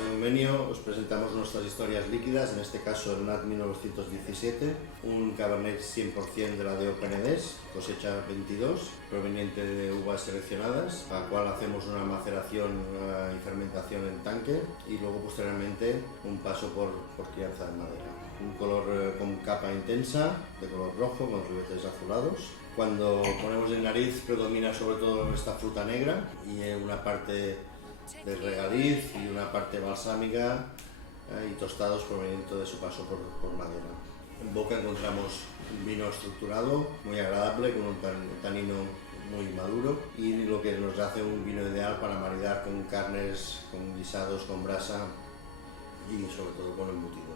De Eumenio os presentamos nuestras historias líquidas, en este caso el NAT 1917, un Cabernet 100% de la DO Penedès, cosecha 22, proveniente de uvas seleccionadas, a la cual hacemos una maceración y fermentación en tanque y luego posteriormente un paso por crianza de madera. Un color con capa intensa, de color rojo, con ribetes azulados. Cuando ponemos en nariz predomina sobre todo esta fruta negra y una parte de regaliz y una parte balsámica y tostados provenientes de su paso por madera. En boca encontramos un vino estructurado, muy agradable, con un tanino muy maduro y lo que nos hace un vino ideal para maridar con carnes, con guisados, con brasa y sobre todo con embutidos.